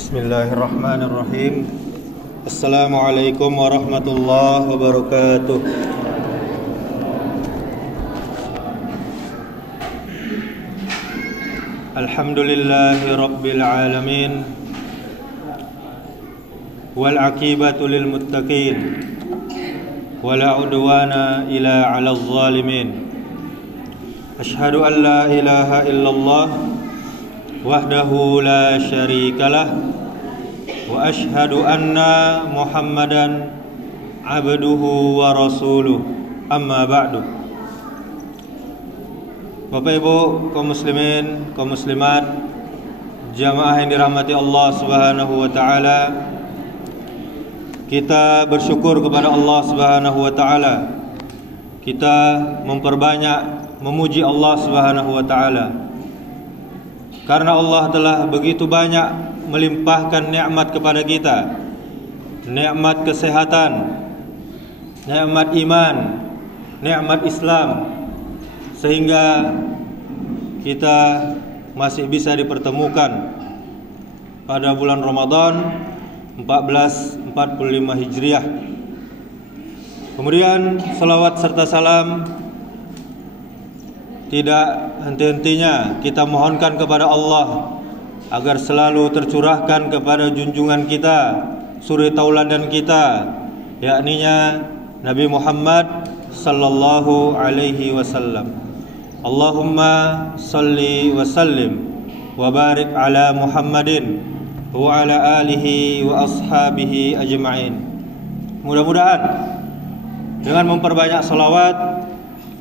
Bismillahirrahmanirrahim. Assalamualaikum warahmatullahi wabarakatuh. Alhamdulillahi rabbil alamin. Wal aqibatu lil muttaqin. Wala udwana illa 'alal zalimin. Asyhadu an la ilaha illallah wahdahu la syarikalah wa asyhadu anna Muhammadan abduhu wa rasuluh. Amma ba'du. Bapak Ibu kaum muslimin, kaum muslimat, jamaah yang dirahmati Allah Subhanahu wa taala, kita bersyukur kepada Allah Subhanahu wa taala. Kita memperbanyak memuji Allah Subhanahu wa taala, karena Allah telah begitu banyak melimpahkan nikmat kepada kita, nikmat kesehatan, nikmat iman, nikmat Islam, sehingga kita masih bisa dipertemukan pada bulan Ramadan 1445 Hijriah. Kemudian salawat serta salam tidak henti-hentinya kita mohonkan kepada Allah agar selalu tercurahkan kepada junjungan kita, suri tauladan kita, yakninya Nabi Muhammad sallallahu alaihi wasallam. Allahumma salli wa sallim wa barik ala Muhammadin wa ala alihi wa ashabihi ajma'in. Mudah-mudahan dengan memperbanyak salawat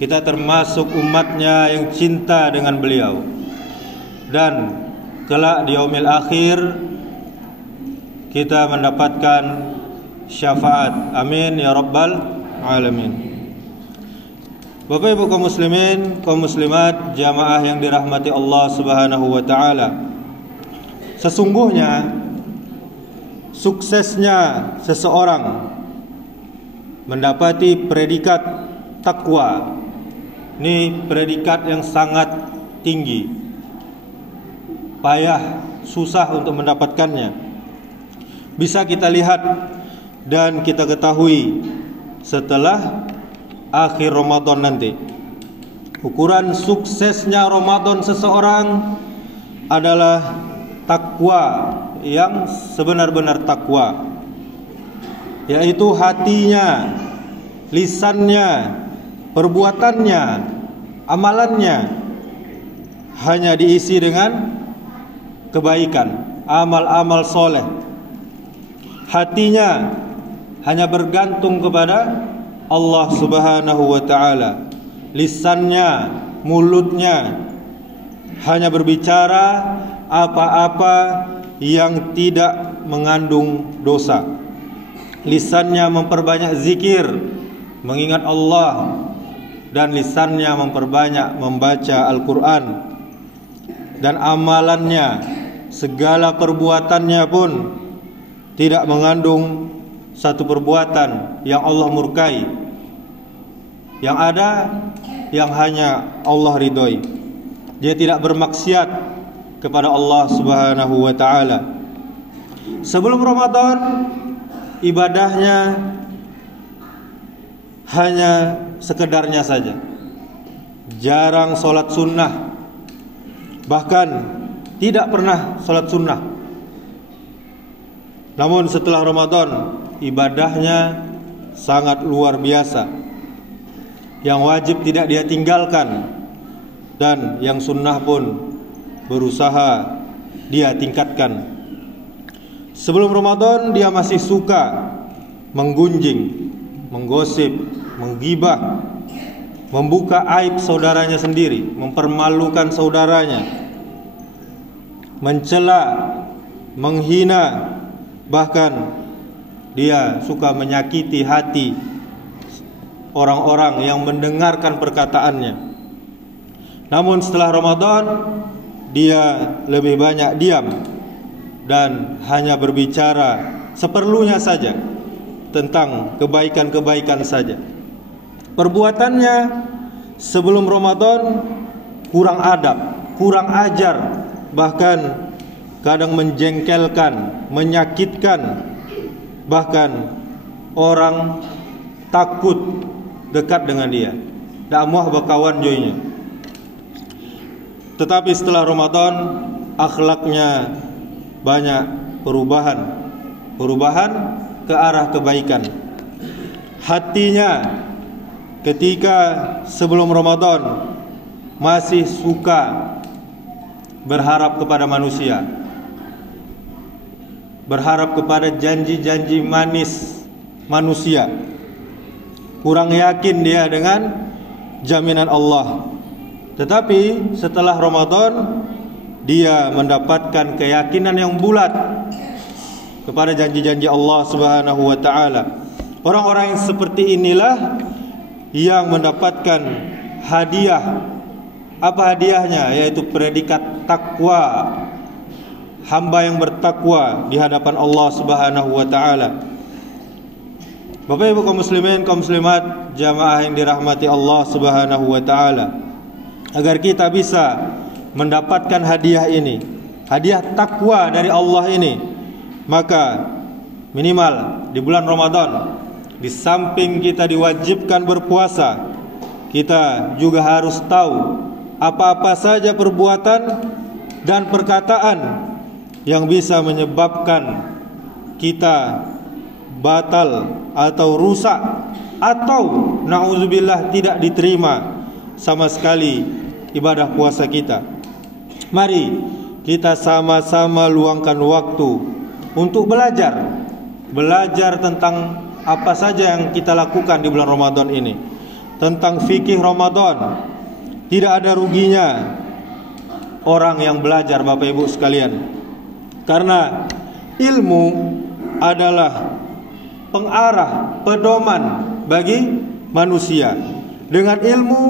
kita termasuk umatnya yang cinta dengan beliau, dan kelak di yaumil akhir kita mendapatkan syafaat. Amin ya rabbal alamin. Bapak Ibu kaum muslimin, kaum muslimat, jamaah yang dirahmati Allah Subhanahu wa taala, sesungguhnya suksesnya seseorang mendapati predikat takwa, ini predikat yang sangat tinggi, payah, susah untuk mendapatkannya. Bisa kita lihat dan kita ketahui setelah akhir Ramadan nanti. Ukuran suksesnya Ramadan seseorang adalah takwa yang sebenar-benar takwa, yaitu hatinya, lisannya, perbuatannya, amalannya hanya diisi dengan kebaikan, amal-amal soleh. Hatinya hanya bergantung kepada Allah Subhanahu wa ta'ala. Lisannya, mulutnya hanya berbicara apa-apa yang tidak mengandung dosa. Lisannya memperbanyak zikir, mengingat Allah, dan lisannya memperbanyak membaca Al-Quran. Dan amalannya, segala perbuatannya pun tidak mengandung satu perbuatan yang Allah murkai. Yang ada yang hanya Allah ridhoi. Dia tidak bermaksiat kepada Allah Subhanahu wa ta'ala. Sebelum Ramadan, ibadahnya hanya sekedarnya saja, jarang sholat sunnah, bahkan tidak pernah sholat sunnah. Namun setelah Ramadan, ibadahnya sangat luar biasa. Yang wajib tidak dia tinggalkan, dan yang sunnah pun berusaha dia tingkatkan. Sebelum Ramadan dia masih suka menggunjing, menggosip, menggibah, membuka aib saudaranya sendiri, mempermalukan saudaranya, mencela, menghina, bahkan dia suka menyakiti hati orang-orang yang mendengarkan perkataannya. Namun setelah Ramadan dia lebih banyak diam dan hanya berbicara seperlunya saja tentang kebaikan-kebaikan saja. Perbuatannya sebelum Ramadan kurang adab, kurang ajar, bahkan kadang menjengkelkan, menyakitkan, bahkan orang takut dekat dengan dia. Dakwah bakawan joinya. Tetapi setelah Ramadan akhlaknya banyak perubahan ke arah kebaikan. Hatinya ketika sebelum Ramadan masih suka berharap kepada manusia, berharap kepada janji-janji manis manusia, kurang yakin dia dengan jaminan Allah. Tetapi setelah Ramadan dia mendapatkan keyakinan yang bulat kepada janji-janji Allah Subhanahu wa taala. Orang-orang yang seperti inilah yang mendapatkan hadiah. Apa hadiahnya? Yaitu predikat takwa. Hamba yang bertakwa di hadapan Allah Subhanahu wa taala. Bapak Ibu kaum muslimin, kaum muslimat, jamaah yang dirahmati Allah Subhanahu wa taala, agar kita bisa mendapatkan hadiah ini, hadiah takwa dari Allah ini, maka minimal di bulan Ramadan, di samping kita diwajibkan berpuasa, kita juga harus tahu apa-apa saja perbuatan dan perkataan yang bisa menyebabkan kita batal atau rusak, atau na'udzubillah tidak diterima sama sekali ibadah puasa kita. Mari kita sama-sama luangkan waktu untuk belajar tentang apa saja yang kita lakukan di bulan Ramadan ini, tentang fikih Ramadan. Tidak ada ruginya orang yang belajar, Bapak Ibu sekalian, karena ilmu adalah pengarah, pedoman bagi manusia. Dengan ilmu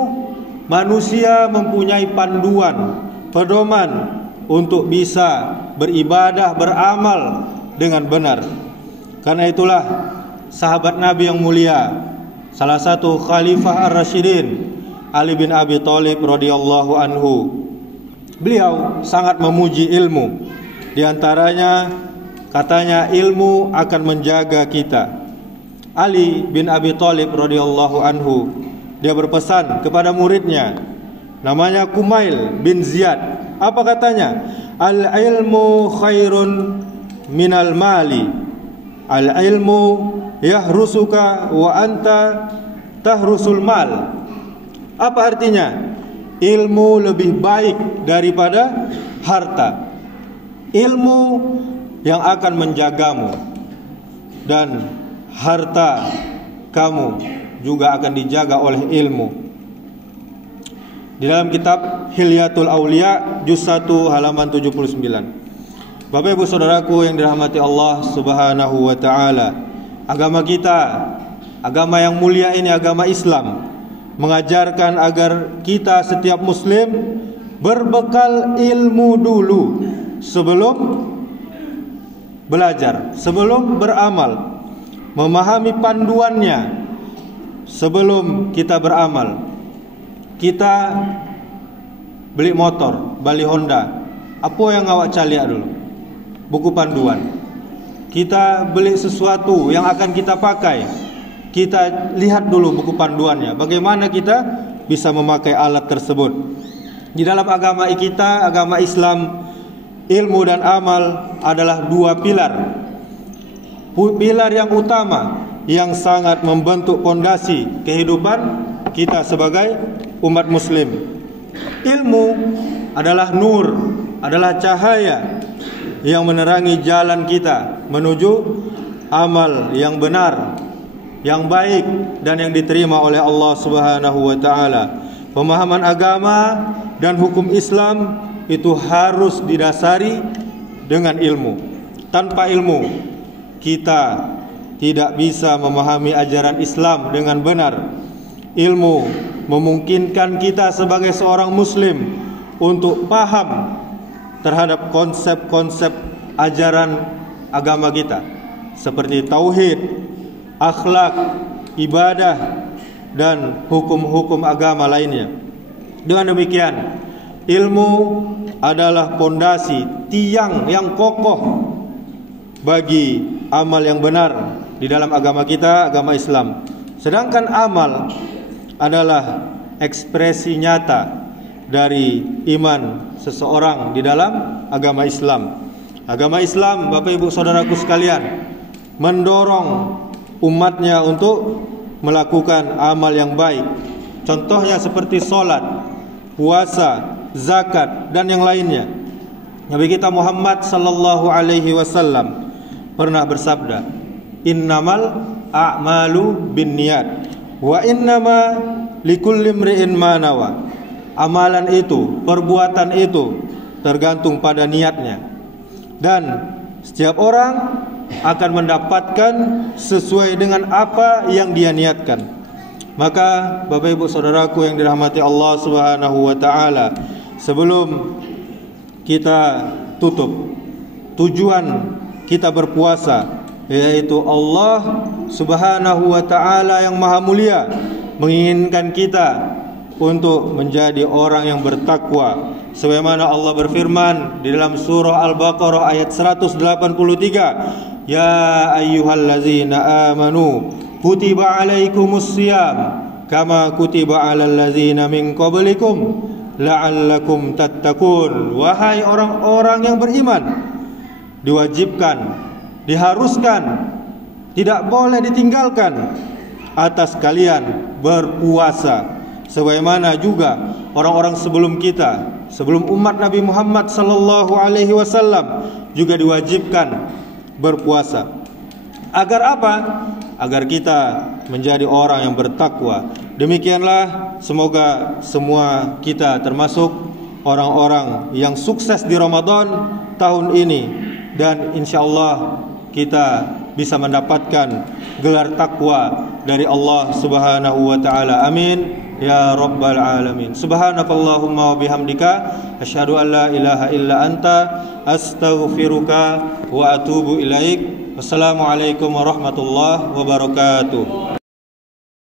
manusia mempunyai panduan, pedoman untuk bisa beribadah, beramal dengan benar. Karena itulah sahabat Nabi yang mulia, salah satu Khalifah Ar-Rasyidin, Ali bin Abi Thalib radhiyallahu anhu, beliau sangat memuji ilmu. Di antaranya katanya, ilmu akan menjaga kita. Ali bin Abi Thalib radhiyallahu anhu, dia berpesan kepada muridnya, namanya Kumail bin Ziyad. Apa katanya? Al-ilmu khairun minal mali. Al-ilmu yahrusuka wa anta tahrusul mal. Apa artinya? Ilmu lebih baik daripada harta. Ilmu yang akan menjagamu, dan harta kamu juga akan dijaga oleh ilmu. Di dalam kitab Hilyatul Aulia juz 1 halaman 79. Bapak Ibu saudaraku yang dirahmati Allah Subhanahu wa taala, agama kita, agama yang mulia ini, agama Islam, mengajarkan agar kita setiap muslim berbekal ilmu dulu sebelum belajar, sebelum beramal, memahami panduannya sebelum kita beramal. Kita beli motor, beli Honda, apa yang awak caliak dulu? Buku panduan. Kita beli sesuatu yang akan kita pakai, kita lihat dulu buku panduannya, bagaimana kita bisa memakai alat tersebut. Di dalam agama kita, agama Islam, ilmu dan amal adalah dua pilar. Pilar yang utama yang sangat membentuk pondasi kehidupan kita sebagai umat muslim. Ilmu adalah nur, adalah cahaya yang menerangi jalan kita menuju amal yang benar, yang baik dan yang diterima oleh Allah Subhanahu wa taala. Pemahaman agama dan hukum Islam itu harus didasari dengan ilmu. Tanpa ilmu kita tidak bisa memahami ajaran Islam dengan benar. Ilmu memungkinkan kita sebagai seorang muslim untuk paham terhadap konsep-konsep ajaran agama kita, seperti tauhid, akhlak, ibadah, dan hukum-hukum agama lainnya. Dengan demikian, ilmu adalah pondasi, tiang yang kokoh bagi amal yang benar di dalam agama kita, agama Islam. Sedangkan amal adalah ekspresi nyata dari iman seseorang di dalam agama Islam. Agama Islam, Bapak Ibu Saudaraku sekalian, mendorong umatnya untuk melakukan amal yang baik. Contohnya seperti sholat, puasa, zakat, dan yang lainnya. Nabi kita Muhammad sallallahu alaihi wasallam pernah bersabda, "Innamal a'malu binniyat wa innama likulli imri'in ma nawa." Amalan itu, perbuatan itu tergantung pada niatnya, dan setiap orang akan mendapatkan sesuai dengan apa yang dia niatkan. Maka Bapak Ibu Saudaraku yang dirahmati Allah Subhanahu wa taala, sebelum kita tutup, tujuan kita berpuasa yaitu Allah Subhanahu wa taala yang maha mulia menginginkan kita untuk menjadi orang yang bertakwa. Sebagaimana Allah berfirman di dalam surah Al-Baqarah ayat 183, "Ya ayyuhallazina amanu kutiba alaikumus shiyam kama kutiba alal ladzina min qablikum la'allakum tattaqun." Wahai orang-orang yang beriman, diwajibkan, diharuskan, tidak boleh ditinggalkan atas kalian berpuasa, sebagaimana juga orang-orang sebelum kita, sebelum umat Nabi Muhammad sallallahu alaihi wasallam juga diwajibkan berpuasa. Agar apa? Agar kita menjadi orang yang bertakwa. Demikianlah, semoga semua kita termasuk orang-orang yang sukses di Ramadan tahun ini, dan insyaallah kita bisa mendapatkan gelar takwa dari Allah Subhanahu wa taala. Amin ya rabbal alamin. Subhanakallahumma wa bihamdika asyhadu an la ilaha illa anta astaghfiruka wa atubu ilaik. Wassalamualaikum warahmatullahi wabarakatuh.